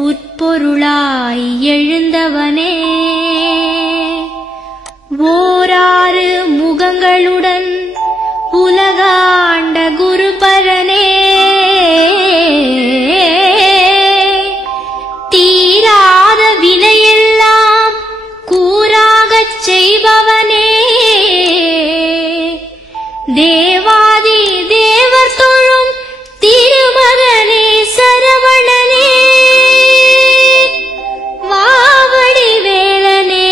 உட்பொருளாய் எழுந்தவனே ஓராறு முகங்களுடன் உலகாண்ட குருபரனே தீராத வினையெல்லாம் கூறாகச் செய்பவனே தேவாதி தேவர் தொழும் திருமகனே சரவணனே வாவடி வேளனே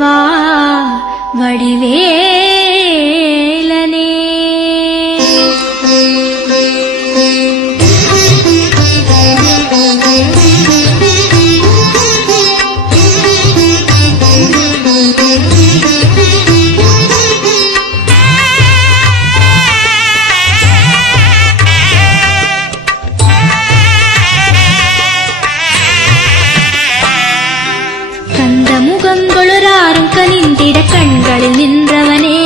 வா வடிவேலனே கண்களில் நின்றவனே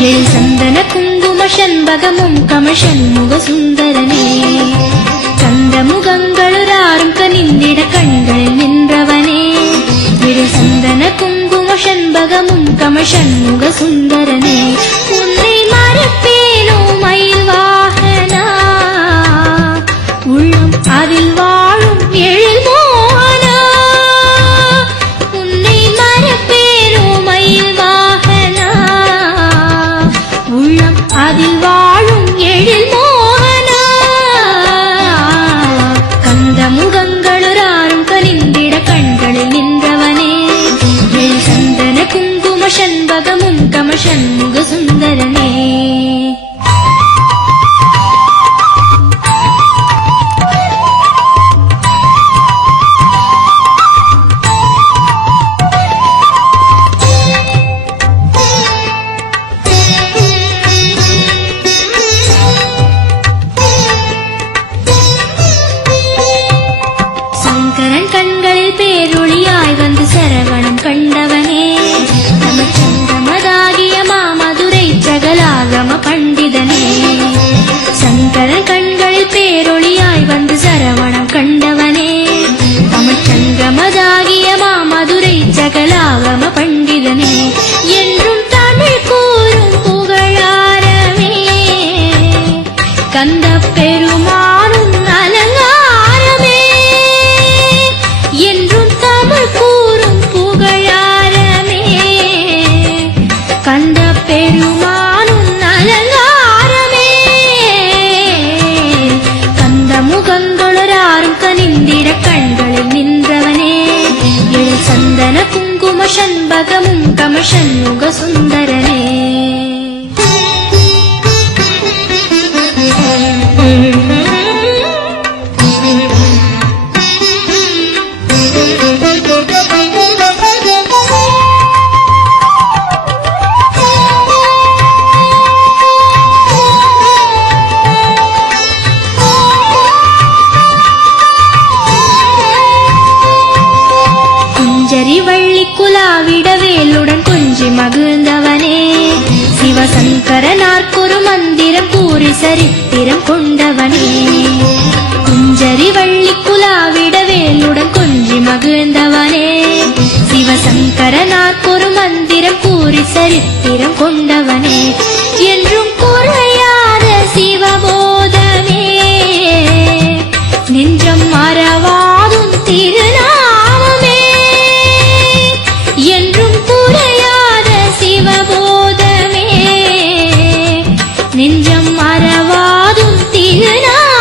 எழு சந்தன குங்கும சண்பகமும் கமஷண்முக சுந்தரனே கந்த முகங்களுராரும் கனிந்திட கண்களில் நின்றவனே எழு சந்தன குங்கும சண்பகமும் கமஷண்முக சுந்தரனே உன்னை மறப்பேனோ மயில் வாகனா உள்ளம் அதில் வாழும் எழில் மோகனா உன்னை மறப்பேனோ மயில் வாகனா உள்ளம் அதில் வாழும் எழில் மோகனா கந்த முகங்களுராரும் கனிந்திட கண்களில் நின்றவனே எழு சந்தன குங்கும சண்பகமும் கமஷண்முக சுந்தரனே பேரொளியாய் வந்து சரவணம் கண்டவனே நமச்சந்தமதாகிய மாமதுரை சகலாகம பண்டிதனே சங்கரன் கண்களில் பேரொளியாய் வந்து சரவணம் கண்டவனே நமச்சங்கமதாகிய மாமதுரை சகலாகம பண்டிதனே என்றும் தமிழ் கூறும் புகழாரமே கந்த பெருமானும் அலங்காரமே என்றும் தமிழ் கூறும் புகழாரமே கந்த பெருமானும் அலங்காரமே கந்த முகங்களுராரும் கனிந்திட கண்களில் நின்றவனே எழு சந்தன குங்கும சண்பகமும் கமஷண்முக சுந்தரனே குலாவிடவேலுடன் கொஞ்சி மகிழ்ந்தவனே சிவசங்கரனார் குரு மந்திரம் கூறி சரித்திரம் கொண்டவனே குஞ்சரி வள்ளி குலாவிடவேலுடன் கொஞ்சி மகிழ்ந்தவனே சிவசங்கரனார் குரு மந்திரம் கூறி சரித்திரம் கொண்டவனே என்றும் குறையாத சிவபோதமே நெஞ்சம் மறவாதும் திருநாமமே என்றும் குறையாத சிவபோதமே நெஞ்சம் மறவாதும் திருநாமமே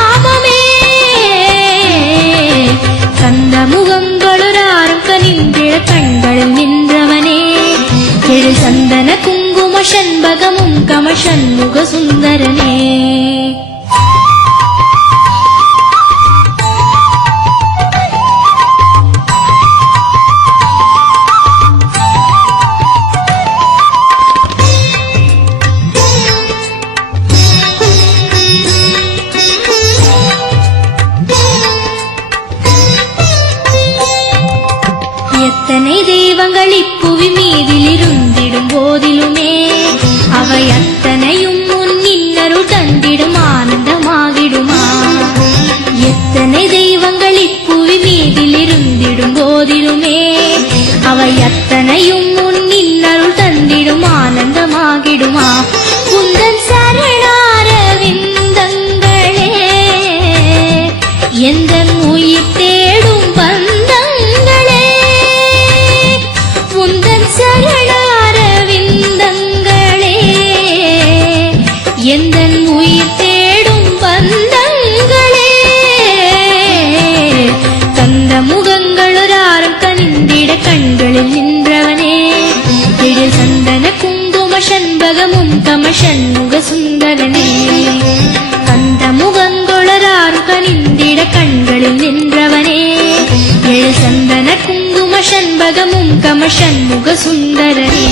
எந்தன் உயிர் தேடும் பந்தங்களே உந்தன் சரணார விந்தங்களே எந்தன் உயிர் தேடும் பந்தங்களே கந்த முகங்களொராரம் கனிந்திட கண்களில் நின்றவனே எழில் சந்தன குங்கும சண்பகமும் கமஷண்முக சுந்தரனே கந்த முகங்களொராரம் கனிந்திட கண்களில் நின்றவனே எழில் சந்தன குங்கும சண்பகமும் கமஷண்முக சுந்தரனே